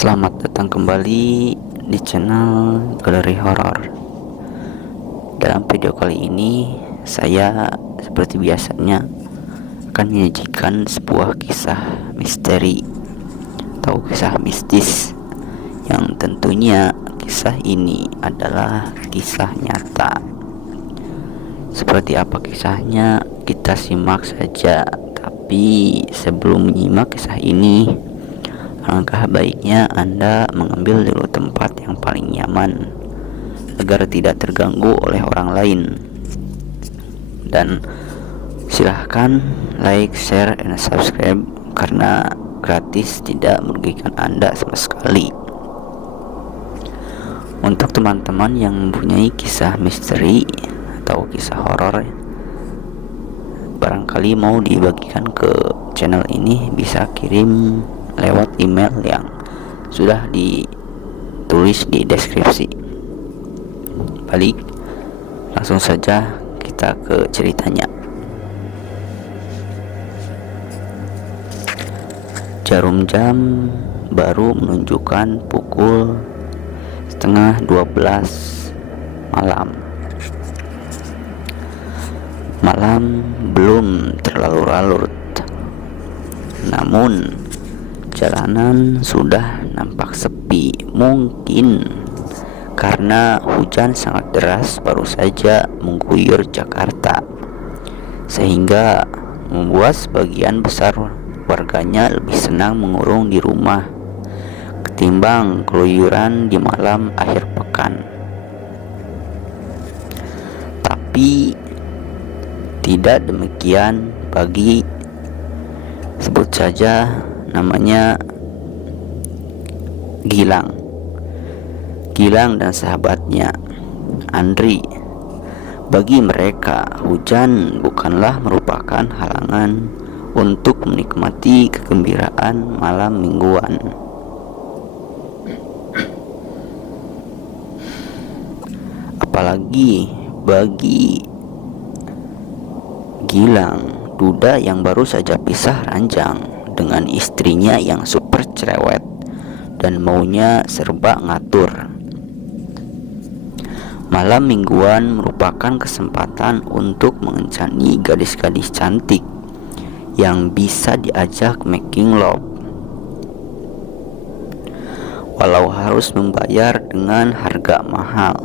Selamat datang kembali di channel Galeri Horor. Dalam video kali ini, saya seperti biasanya akan menyajikan sebuah kisah misteri atau kisah mistis yang tentunya kisah ini adalah kisah nyata. Seperti apa kisahnya, kita simak saja. Tapi sebelum menyimak kisah ini, alangkah baiknya Anda mengambil dulu tempat yang paling nyaman agar tidak terganggu oleh orang lain. Dan silahkan like, share, dan subscribe karena gratis, tidak merugikan Anda sama sekali. Untuk teman-teman yang mempunyai kisah misteri atau kisah horor, barangkali mau dibagikan ke channel ini, bisa kirim lewat email yang sudah ditulis di deskripsi. Balik, langsung saja kita ke ceritanya. Jarum jam baru menunjukkan pukul 11:30 malam. Malam belum terlalu larut, namun jalanan sudah nampak sepi, mungkin karena hujan sangat deras baru saja mengguyur Jakarta, sehingga membuat sebagian besar warganya lebih senang mengurung di rumah ketimbang keluyuran di malam akhir pekan. Tapi tidak demikian bagi, sebut saja namanya Gilang dan sahabatnya Andri. Bagi mereka, hujan bukanlah merupakan halangan untuk menikmati kegembiraan malam mingguan. Apalagi bagi Gilang, duda yang baru saja pisah ranjang dengan istrinya yang super cerewet dan maunya serba ngatur. Malam mingguan merupakan kesempatan untuk mengencani gadis-gadis cantik yang bisa diajak making love, walau harus membayar dengan harga mahal.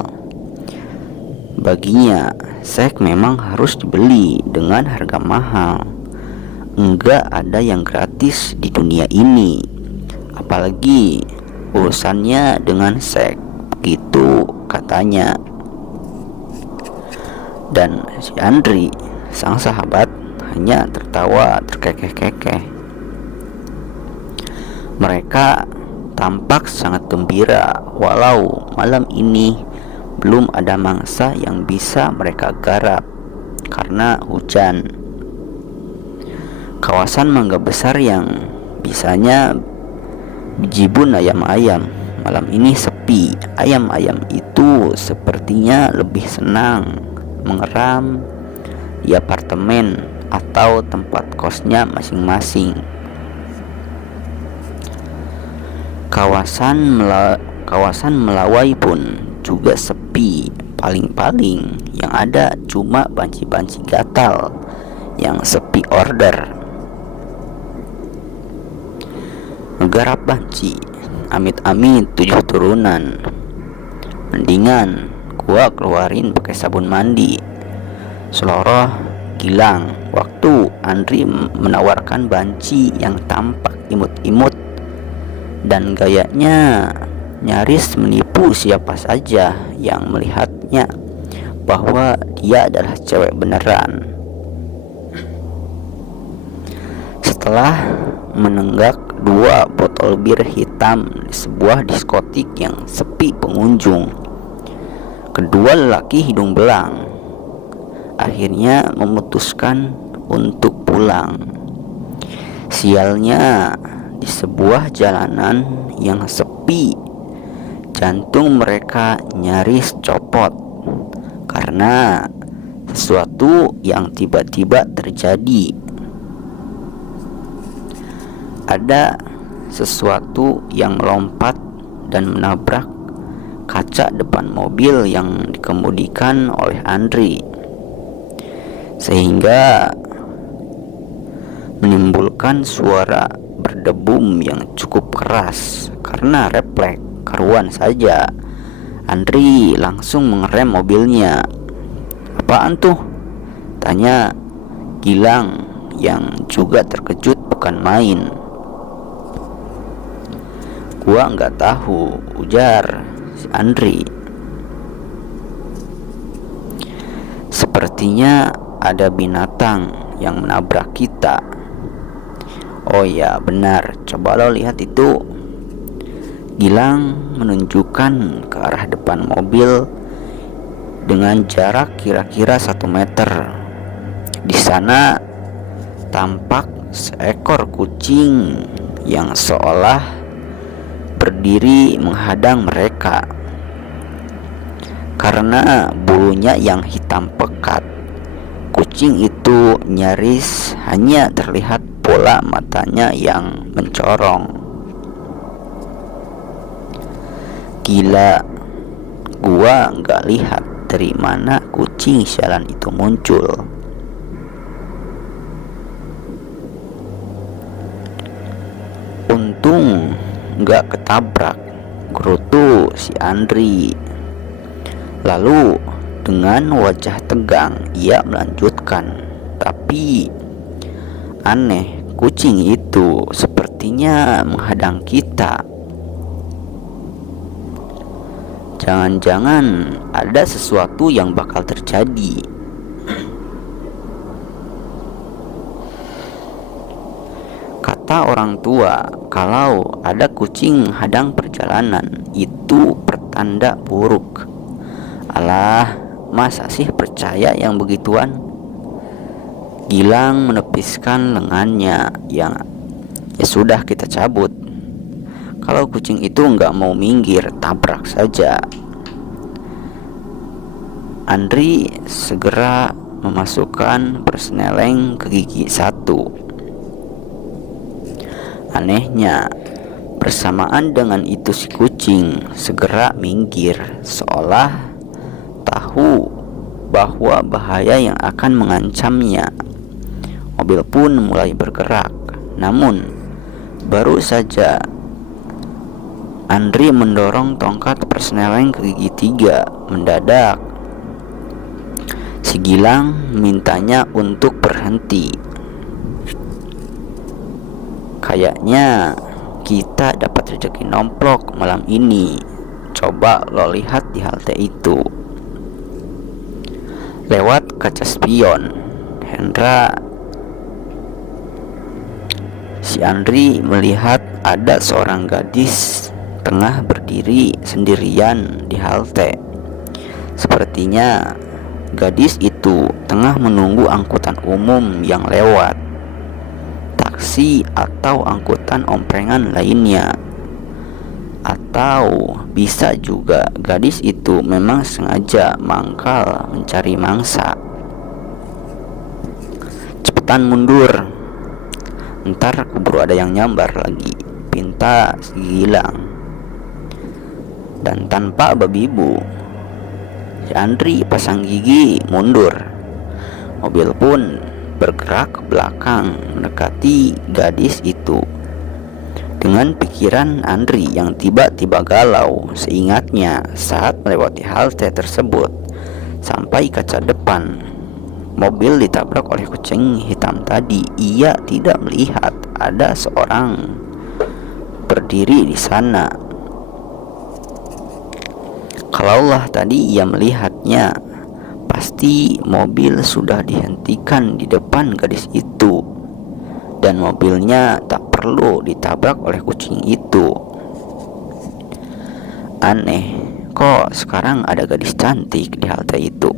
Baginya, seks memang harus dibeli dengan harga mahal. Enggak ada yang gratis di dunia ini, apalagi urusannya dengan seks, gitu katanya. Dan si Andri, sang sahabat, hanya tertawa terkekeh-kekeh. Mereka tampak sangat gembira walau malam ini belum ada mangsa yang bisa mereka garap karena hujan. Kawasan Mangga Besar yang bisanya bejibun ayam-ayam malam ini sepi. Ayam-ayam itu sepertinya lebih senang mengeram di apartemen atau tempat kosnya masing-masing. Kawasan Melawai pun juga sepi. Paling-paling yang ada cuma banci-banci gatal yang sepi order. Menggarap banci, amit-amit 7 turunan. Mendingan gua keluarin pakai sabun mandi, seloroh Gilang waktu Andri menawarkan banci yang tampak imut-imut dan gayanya nyaris menipu siapa saja yang melihatnya bahwa dia adalah cewek beneran. Setelah menenggak 2 botol bir hitam di sebuah diskotik yang sepi pengunjung, kedua lelaki hidung belang akhirnya memutuskan untuk pulang. Sialnya, di sebuah jalanan yang sepi, jantung mereka nyaris copot karena sesuatu yang tiba-tiba terjadi. Ada sesuatu yang melompat dan menabrak kaca depan mobil yang dikemudikan oleh Andri, sehingga menimbulkan suara berdebum yang cukup keras. Karena refleks karuan saja, Andri langsung mengerem mobilnya. "Apaan tuh?" tanya Gilang yang juga terkejut bukan main. "Gua nggak tahu," ujar si Andri. "Sepertinya ada binatang yang menabrak kita." "Oh ya benar, coba lo lihat itu." Gilang menunjukkan ke arah depan mobil dengan jarak kira-kira 1 meter. Di sana tampak seekor kucing yang seolah berdiri menghadang mereka. Karena bulunya yang hitam pekat, kucing itu nyaris hanya terlihat bola matanya yang mencorong. "Gila, gua nggak lihat dari mana kucing sialan itu muncul." "Untung nggak ketabrak," gerutu si Andri. Lalu dengan wajah tegang ia melanjutkan, "Tapi aneh, kucing itu sepertinya menghadang kita. Jangan-jangan ada sesuatu yang bakal terjadi." Kata orang tua, kalau ada kucing menghadang perjalanan, itu pertanda buruk. "Alah, masa sih percaya yang begituan?" Gilang menepiskan lengannya. Ya sudah, kita cabut. Kalau kucing itu nggak mau minggir, tabrak saja." Andri segera memasukkan persneleng ke gigi 1. Anehnya, bersamaan dengan itu si kucing segera minggir, seolah tahu bahwa bahaya yang akan mengancamnya. Mobil pun mulai bergerak. Namun baru saja Andri mendorong tongkat persneleng ke gigi 3, mendadak si Gilang mintanya untuk berhenti. "Kayaknya kita dapat rezeki nomplok malam ini. Coba lo lihat di halte itu." Lewat kaca spion Hendra, si Andri melihat ada seorang gadis tengah berdiri sendirian di halte. Sepertinya gadis itu tengah menunggu angkutan umum yang lewat, taksi atau angkutan omprengan lainnya. Atau bisa juga gadis itu memang sengaja mangkal mencari mangsa. "Cepetan mundur, ntar keburu ada yang nyambar lagi," pinta si Gilang. Dan tanpa babi bu, si Andri pasang gigi mundur. Mobil pun bergerak ke belakang mendekati gadis itu. Dengan pikiran Andri yang tiba-tiba galau, seingatnya saat melewati halte tersebut, sampai kaca depan mobil ditabrak oleh kucing hitam tadi, ia tidak melihat ada seorang berdiri di sana. Kalaulah tadi ia melihatnya, pasti mobil sudah dihentikan di depan gadis itu, dan mobilnya tak perlu ditabrak oleh kucing itu. Aneh, kok sekarang ada gadis cantik di halte itu?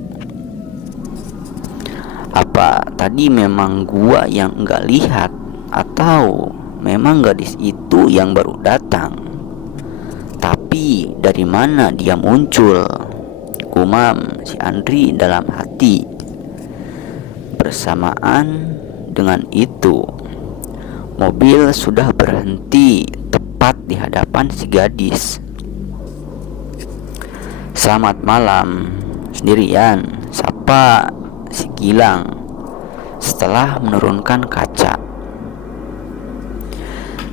Apa tadi memang gua yang enggak lihat, atau memang gadis itu yang baru datang? Tapi dari mana dia muncul? Gumam si Andri dalam hati. Bersamaan dengan itu, Mobil sudah berhenti tepat di hadapan si gadis. "Selamat malam, sendirian?" sapa si Gilang setelah menurunkan kaca.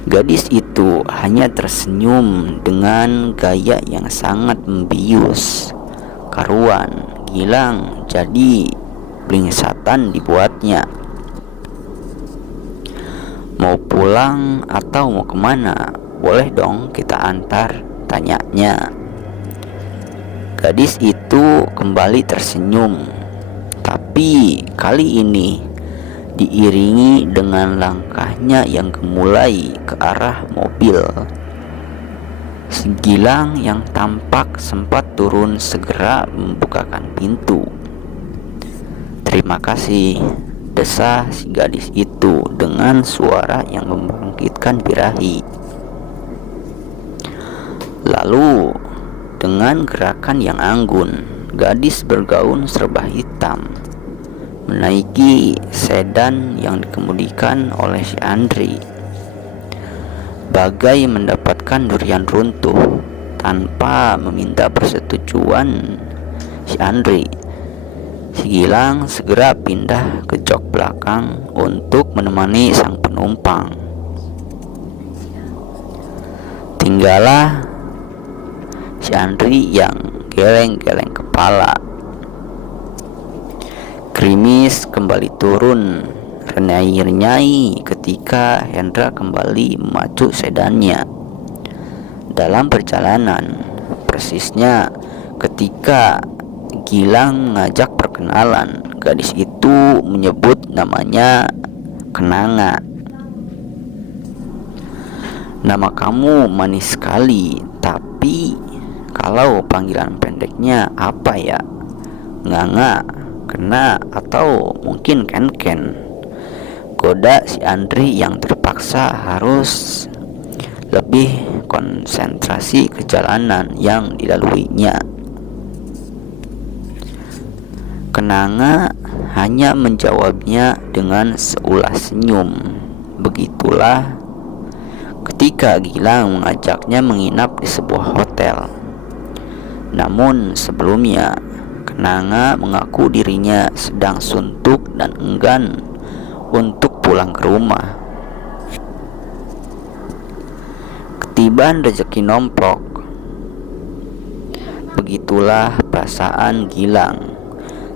Gadis itu hanya tersenyum dengan gaya yang sangat membius. Karuan, Gilang jadi blingsatan dibuatnya. "Mau pulang atau mau kemana? Boleh dong kita antar," tanyanya. Gadis itu kembali tersenyum, tapi kali ini diiringi dengan langkahnya yang gemulai ke arah mobil. Si Gilang yang tampak sempat turun segera membukakan pintu. "Terima kasih," desah si gadis itu dengan suara yang membangkitkan birahi. Lalu dengan gerakan yang anggun, gadis bergaun serba hitam menaiki sedan yang dikemudikan oleh si Andri. Bagai mendapatkan durian runtuh tanpa meminta persetujuan si Andri, si Gilang segera pindah ke jok belakang untuk menemani sang penumpang. Tinggallah si Andri yang geleng-geleng kepala. Krimis kembali turun renyai-renyai ketika Hendra kembali memacu sedannya. Dalam perjalanan, persisnya ketika Gilang mengajak perkenalan, gadis itu menyebut namanya Kenanga. "Nama kamu manis sekali, tapi kalau panggilan pendeknya apa ya? Nganga, Kena, atau mungkin Ken-Ken?" goda si Andri yang terpaksa harus lebih konsentrasi ke jalanan yang dilaluinya. Kenanga hanya menjawabnya dengan seulas senyum. Begitulah ketika Gilang mengajaknya menginap di sebuah hotel. Namun sebelumnya, Kenanga mengaku dirinya sedang suntuk dan enggan untuk pulang ke rumah. Ketiban rezeki nomplok. Begitulah perasaan Gilang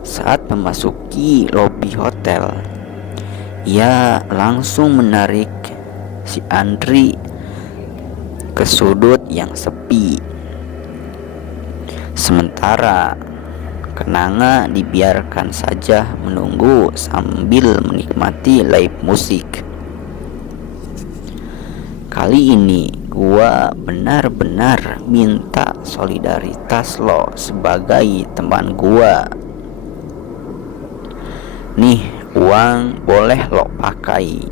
saat memasuki lobi hotel. Ia langsung menarik si Andri ke sudut yang sepi. Sementara Kenanga dibiarkan saja menunggu sambil menikmati live musik. "Kali ini gua benar-benar minta solidaritas lo sebagai teman gua. Nih, uang boleh lo pakai.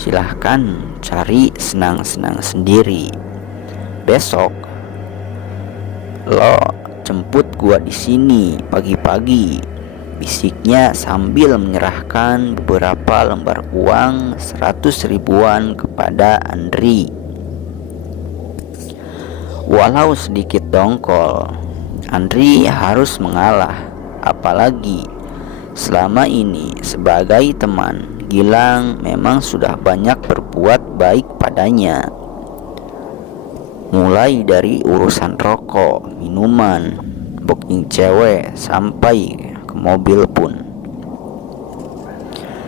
Silahkan cari senang-senang sendiri. Besok lo jemput gua di sini pagi-pagi," bisiknya sambil menyerahkan beberapa lembar uang 100 ribuan kepada Andri. Walau sedikit dongkol, Andri harus mengalah. Apalagi selama ini sebagai teman, Gilang memang sudah banyak berbuat baik padanya. Mulai dari urusan rokok, minuman, booking cewek, sampai ke mobil pun.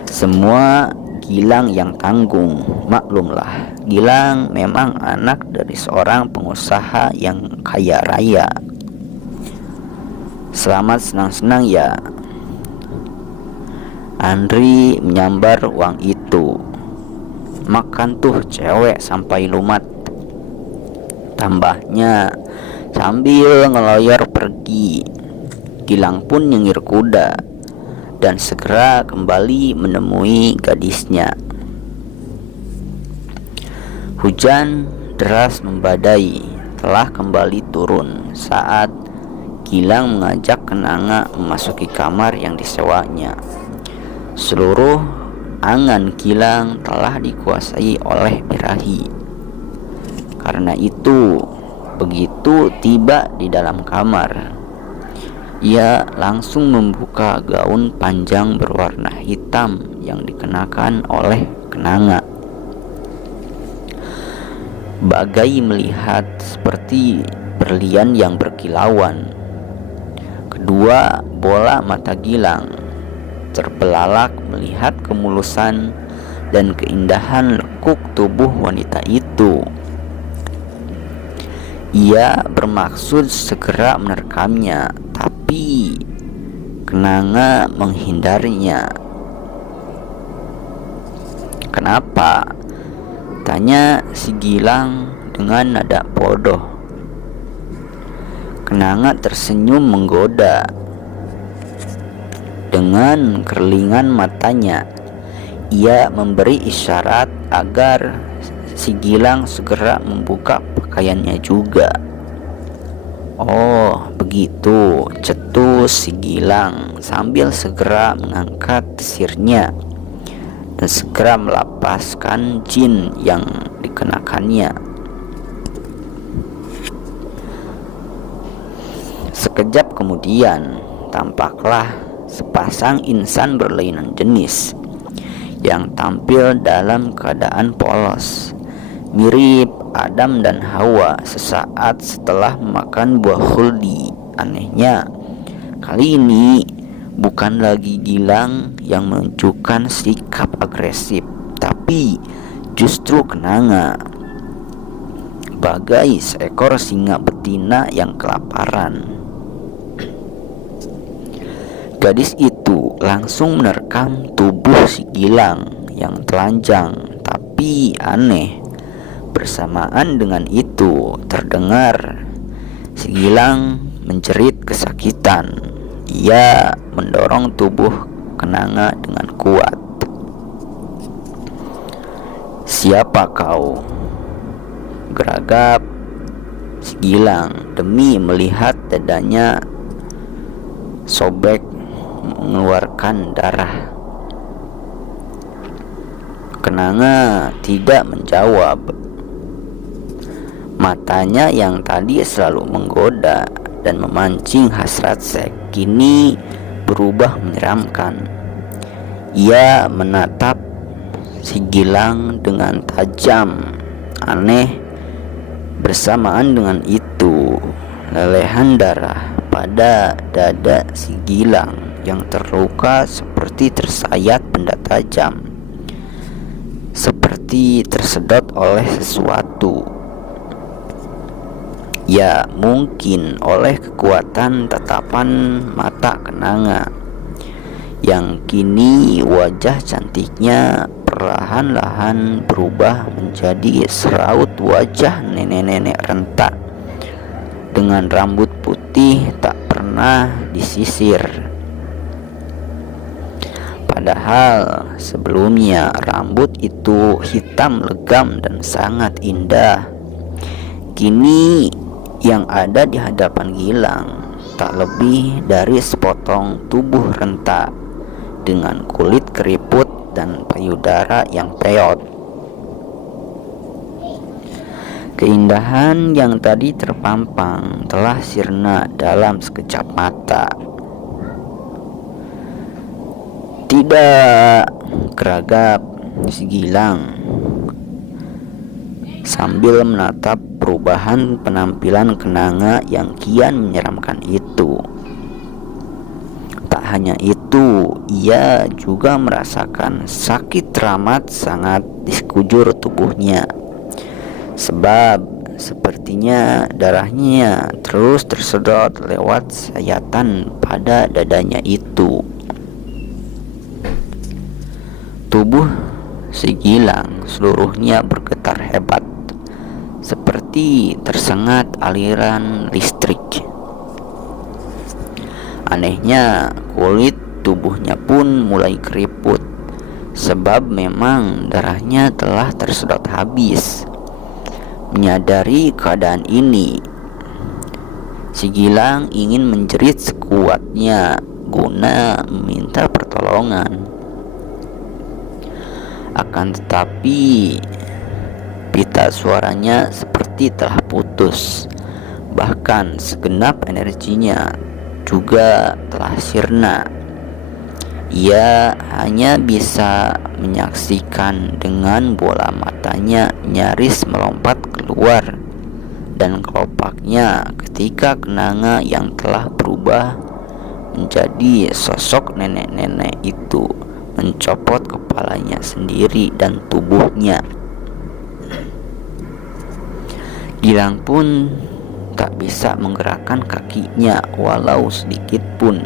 Semua Gilang yang tanggung. Maklumlah, Gilang memang anak dari seorang pengusaha yang kaya raya. Selamat senang-senang ya. Andri menyambar uang itu. "Makan tuh cewek sampai lumat," tambahnya sambil ngeloyor pergi. Gilang pun nyengir kuda dan segera kembali menemui gadisnya. Hujan deras membadai telah kembali turun saat Gilang mengajak Kenanga memasuki kamar yang disewanya. Seluruh angan Gilang telah dikuasai oleh birahi. Karena itu, begitu tiba di dalam kamar, ia langsung membuka gaun panjang berwarna hitam yang dikenakan oleh Kenanga. Bagai melihat seperti berlian yang berkilauan, kedua bola mata Gilang terbelalak melihat kemulusan dan keindahan lekuk tubuh wanita itu. Ia bermaksud segera menerkamnya, tapi Kenanga menghindarinya. "Kenapa?" tanya si Gilang dengan nada bodoh. Kenanga tersenyum menggoda. Dengan kerlingan matanya, ia memberi isyarat agar si Gilang segera membuka pakaiannya juga. "Oh, begitu," cetus si Gilang sambil segera mengangkat sirnya dan segera melepaskan jin yang dikenakannya. Sekejap kemudian, tampaklah sepasang insan berlainan jenis yang tampil dalam keadaan polos, mirip Adam dan Hawa sesaat setelah makan buah khuldi. Anehnya, kali ini bukan lagi Gilang yang menunjukkan sikap agresif, tapi justru Kenanga, bagai seekor singa betina yang kelaparan. Gadis itu langsung menerkam tubuh si Gilang yang telanjang, tapi aneh, bersamaan dengan itu terdengar si Gilang menjerit kesakitan. Ia mendorong tubuh Kenanga dengan kuat. "Siapa kau?" geragap si Gilang demi melihat dadanya sobek mengeluarkan darah. Kenanga tidak menjawab. Matanya yang tadi selalu menggoda dan memancing hasrat seks kini berubah menyeramkan. Ia menatap si Gilang dengan tajam. Aneh, bersamaan dengan itu lelehan darah pada dada si Gilang yang terluka seperti tersayat benda tajam, seperti tersedot oleh sesuatu. Ya, mungkin oleh kekuatan tatapan mata Kenanga yang kini wajah cantiknya perlahan-lahan berubah menjadi seraut wajah nenek-nenek rentak dengan rambut putih tak pernah disisir. Padahal sebelumnya rambut itu hitam legam dan sangat indah. Kini yang ada di hadapan Gilang tak lebih dari sepotong tubuh rentak dengan kulit keriput dan payudara yang peot. Keindahan yang tadi terpampang telah sirna dalam sekejap mata. "Tidak," geragap si Gilang sambil menatap perubahan penampilan Kenanga yang kian menyeramkan itu. Tak hanya itu, ia juga merasakan sakit teramat sangat di sekujur tubuhnya, sebab sepertinya darahnya terus tersedot lewat sayatan pada dadanya itu. Tubuh si Gilang seluruhnya bergetar hebat, seperti tersengat aliran listrik. Anehnya, kulit tubuhnya pun mulai keriput, sebab memang darahnya telah tersedot habis. Menyadari keadaan ini, si Gilang ingin menjerit sekuatnya guna meminta pertolongan. Akan tetapi pita suaranya seperti telah putus. Bahkan segenap energinya juga telah sirna. Ia hanya bisa menyaksikan dengan bola matanya nyaris melompat keluar dan kelopaknya ketika kenanga yang telah berubah menjadi sosok nenek-nenek itu mencopot kepalanya sendiri dan tubuhnya. Gilang pun tak bisa menggerakkan kakinya walau sedikit pun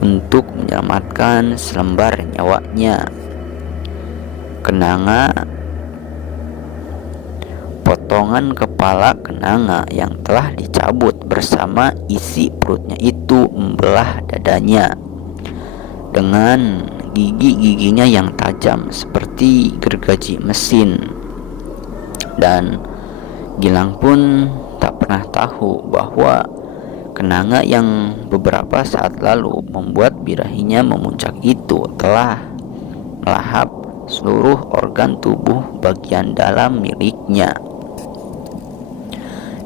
untuk menyelamatkan selembar nyawanya. Potongan kepala kenanga yang telah dicabut bersama isi perutnya itu membelah dadanya dengan gigi-giginya yang tajam seperti gergaji mesin. Dan Gilang pun tak pernah tahu bahwa kenanga yang beberapa saat lalu membuat birahinya memuncak itu telah melahap seluruh organ tubuh bagian dalam miliknya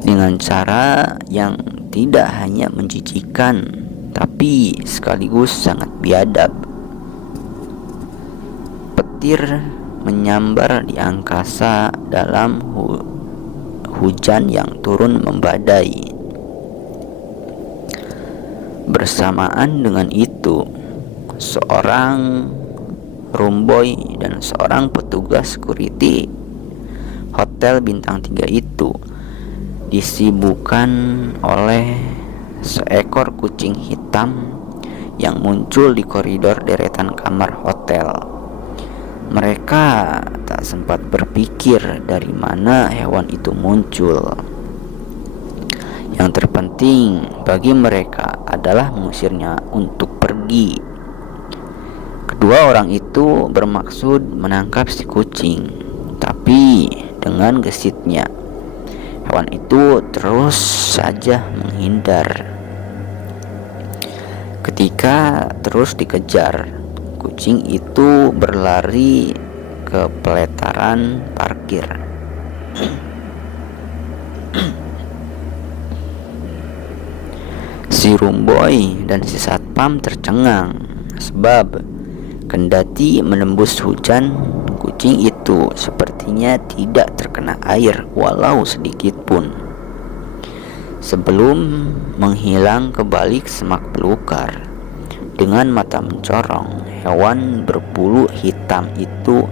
dengan cara yang tidak hanya menjijikan tapi sekaligus sangat biadab. Petir menyambar di angkasa dalam hujan yang turun membadai. Bersamaan dengan itu, seorang roomboy dan seorang petugas security hotel bintang 3 itu disibukkan oleh seekor kucing hitam yang muncul di koridor deretan kamar hotel. Mereka tak sempat berpikir dari mana hewan itu muncul. Yang terpenting bagi mereka adalah mengusirnya untuk pergi. Kedua orang itu bermaksud menangkap si kucing, tapi dengan gesitnya hewan itu terus saja menghindar. Ketika terus dikejar, kucing itu berlari ke peletaran parkir. Si roomboy dan si satpam tercengang sebab kendati menembus hujan, kucing itu sepertinya tidak terkena air walau sedikit pun. Sebelum menghilang ke balik semak belukar, dengan mata mencorong, hewan berbulu hitam itu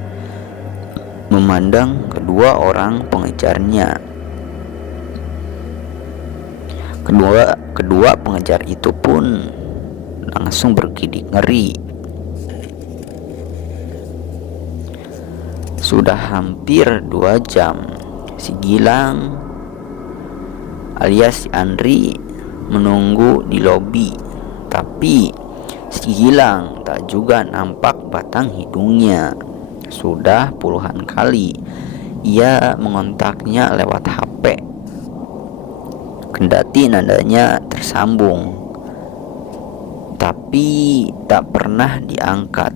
memandang kedua orang pengejarnya. Kedua pengejar itu pun langsung bergidik ngeri. Sudah hampir 2 jam si Gilang alias si Andri menunggu di lobi, tapi si Gilang tak juga nampak batang hidungnya. Sudah puluhan kali ia mengontaknya lewat HP, kendati nadanya tersambung, tapi tak pernah diangkat.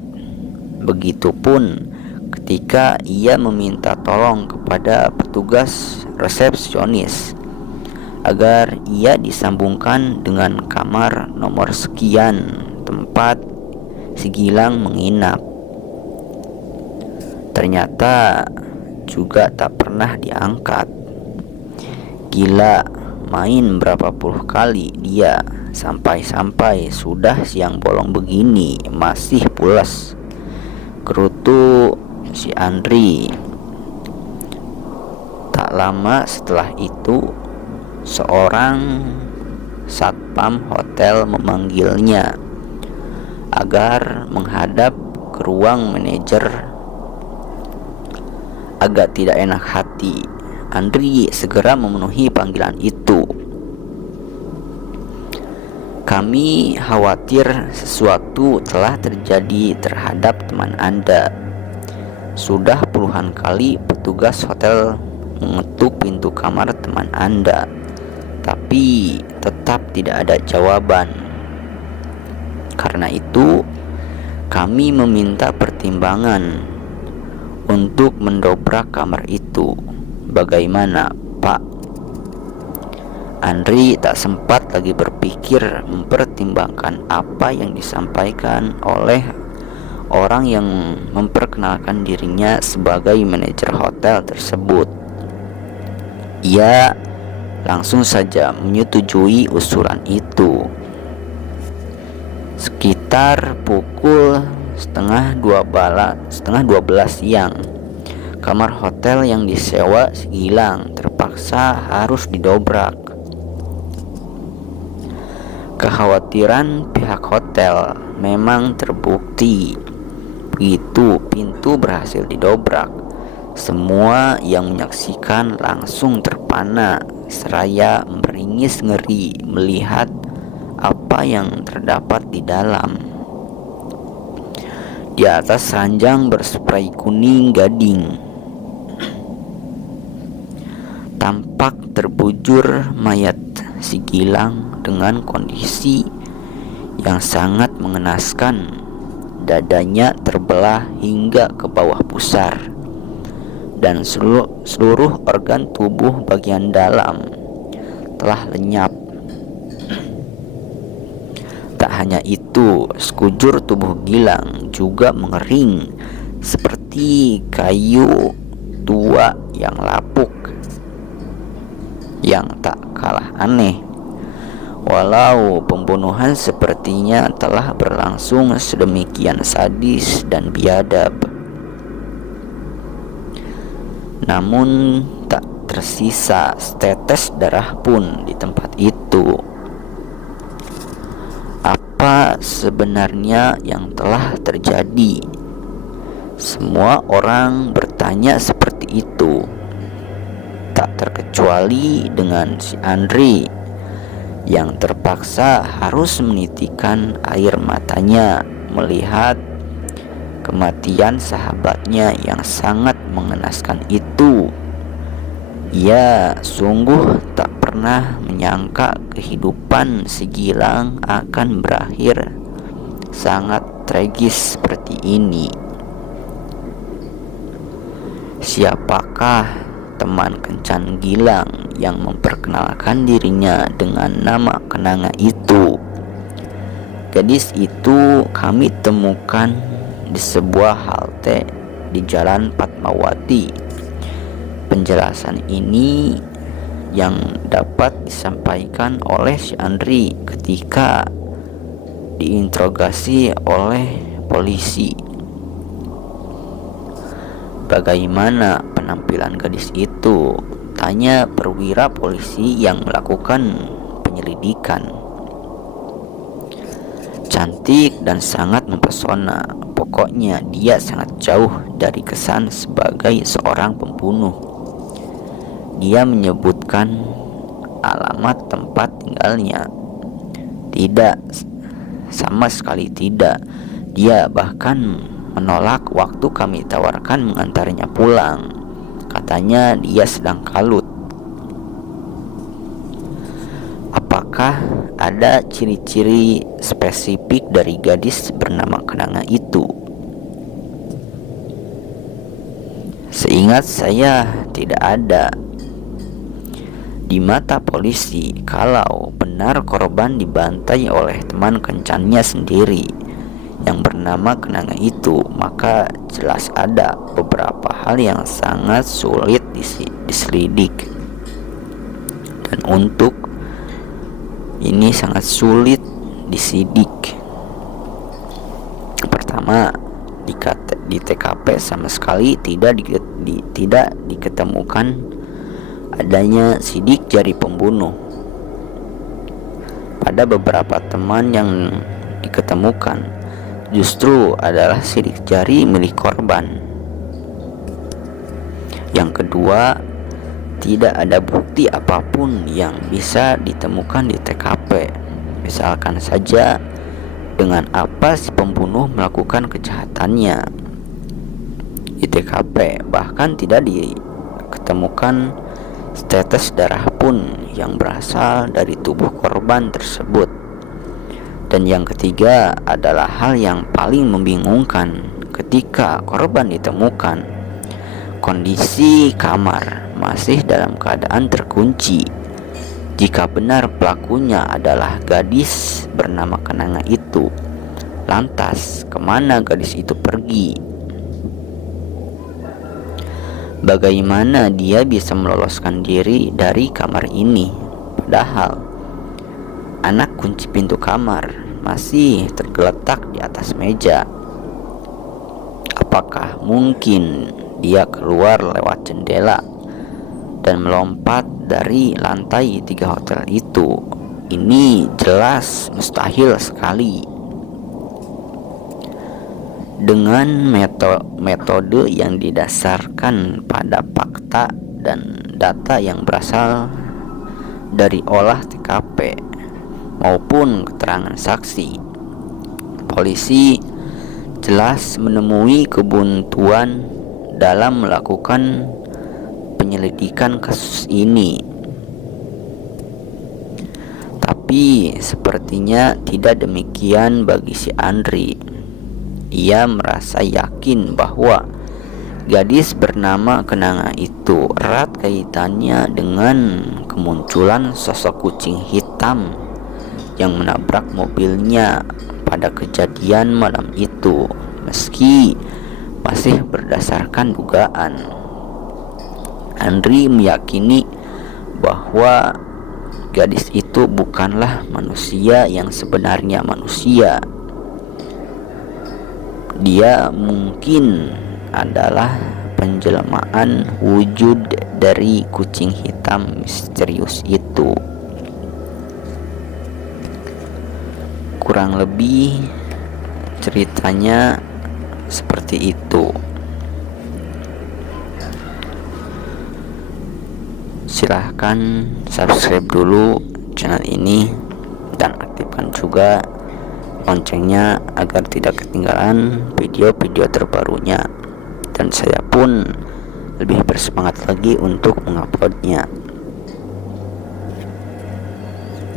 Begitupun ketika ia meminta tolong kepada petugas resepsionis agar ia disambungkan dengan kamar nomor sekian tempat si Gilang menginap. Ternyata juga tak pernah diangkat. Gila, main berapa puluh kali dia, sampai sudah siang bolong begini masih pulas, gerutu si Andri. Tak lama setelah itu, seorang satpam hotel memanggilnya agar menghadap ke ruang manajer. Agak tidak enak hati, Andri segera memenuhi panggilan itu. Kami khawatir sesuatu telah terjadi terhadap teman Anda. Sudah puluhan kali petugas hotel mengetuk pintu kamar teman Anda, tapi tetap tidak ada jawaban. Karena itu, kami meminta pertimbangan untuk mendobrak kamar itu. Bagaimana, Pak? Andri tak sempat lagi berpikir mempertimbangkan apa yang disampaikan oleh orang yang memperkenalkan dirinya sebagai manajer hotel tersebut. Ia langsung saja menyetujui usulan itu. Sekitar pukul setengah 12 siang, kamar hotel yang disewa si Gilang terpaksa harus didobrak. Kekhawatiran pihak hotel memang terbukti. Begitu pintu berhasil didobrak, semua yang menyaksikan langsung terpana seraya meringis ngeri melihat apa yang terdapat di dalam. Di atas ranjang berspray kuning gading tampak terbujur mayat si Gilang dengan kondisi yang sangat mengenaskan. Dadanya terbelah hingga ke bawah pusar, dan seluruh organ tubuh bagian dalam telah lenyap. Tak hanya itu, sekujur tubuh Gilang juga mengering seperti kayu tua yang lapuk. Yang tak kalah aneh, walau pembunuhan sepertinya telah berlangsung sedemikian sadis dan biadab, namun tak tersisa setetes darah pun di tempat itu. Apa sebenarnya yang telah terjadi? Semua orang bertanya seperti itu, tak terkecuali dengan si Andri yang terpaksa harus menitikan air matanya melihat kematian sahabatnya yang sangat mengenaskan itu. Ia sungguh tak pernah menyangka kehidupan si Gilang akan berakhir sangat tragis seperti ini. Siapakah teman kencan Gilang yang memperkenalkan dirinya dengan nama Kenanga itu? Gadis itu kami temukan di sebuah halte di Jalan Fatmawati. Penjelasan ini yang dapat disampaikan oleh si Andri ketika diinterogasi oleh polisi. Bagaimana penampilan gadis itu? Tanya perwira polisi yang melakukan penyelidikan. Cantik dan sangat mempesona. Pokoknya dia sangat jauh dari kesan sebagai seorang pembunuh. Dia menyebutkan alamat tempat tinggalnya. Tidak, sama sekali tidak. Dia bahkan menolak waktu kami tawarkan mengantarnya pulang. Katanya dia sedang kalut. Apakah ada ciri-ciri spesifik dari gadis bernama Kenanga itu? Seingat saya tidak ada. Di mata polisi, kalau benar korban dibantai oleh teman kencannya sendiri yang bernama Kenanga itu, maka jelas ada beberapa hal yang sangat sulit diselidik. Dan untuk ini sangat sulit disidik. Pertama, di TKP sama sekali tidak diketemukan adanya sidik jari pembunuh. Pada beberapa teman yang diketemukan justru adalah sidik jari milik korban. Yang kedua, tidak ada bukti apapun yang bisa ditemukan di TKP. Misalkan saja dengan apa si pembunuh melakukan kejahatannya. Di TKP bahkan tidak diketemukan setetes darah pun yang berasal dari tubuh korban tersebut. Dan yang ketiga adalah hal yang paling membingungkan. Ketika korban ditemukan, Kondisi kamar masih dalam keadaan terkunci. Jika benar pelakunya adalah gadis bernama Kenanga itu, lantas kemana gadis itu pergi? Bagaimana dia bisa meloloskan diri dari kamar ini? Padahal anak kunci pintu kamar masih tergeletak di atas meja. Apakah mungkin dia keluar lewat jendela dan melompat dari lantai 3 hotel itu? Ini jelas mustahil sekali. Dengan metode yang didasarkan pada fakta dan data yang berasal dari olah TKP maupun keterangan saksi, polisi jelas menemui kebuntuan dalam melakukan penyelidikan kasus ini. Tapi sepertinya tidak demikian bagi si Andri. Ia merasa yakin bahwa gadis bernama Kenanga itu erat kaitannya dengan kemunculan sosok kucing hitam yang menabrak mobilnya pada kejadian malam itu. Meski masih berdasarkan dugaan, Andri meyakini bahwa gadis itu bukanlah manusia yang sebenarnya manusia. Dia mungkin adalah penjelmaan wujud dari kucing hitam misterius itu. Kurang lebih ceritanya seperti itu. Silahkan subscribe dulu channel ini dan aktifkan juga loncengnya agar tidak ketinggalan video-video terbarunya, dan saya pun lebih bersemangat lagi untuk menguploadnya.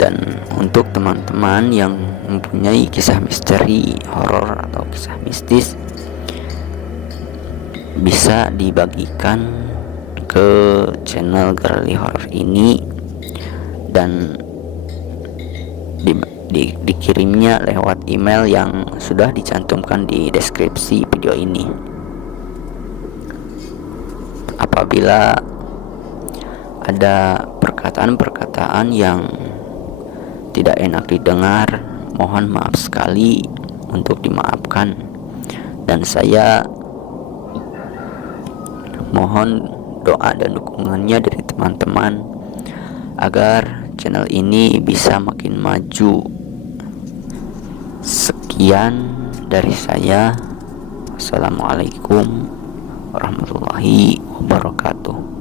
Dan untuk teman-teman yang mempunyai kisah misteri, horor atau kisah mistis, bisa dibagikan ke channel Girly Horror ini dan dikirimnya lewat email yang sudah dicantumkan di deskripsi video ini. Apabila ada perkataan-perkataan yang tidak enak didengar, mohon maaf sekali, untuk dimaafkan. Dan saya mohon doa dan dukungannya dari teman-teman agar channel ini bisa makin maju. Sekian dari saya. Assalamualaikum warahmatullahi wabarakatuh.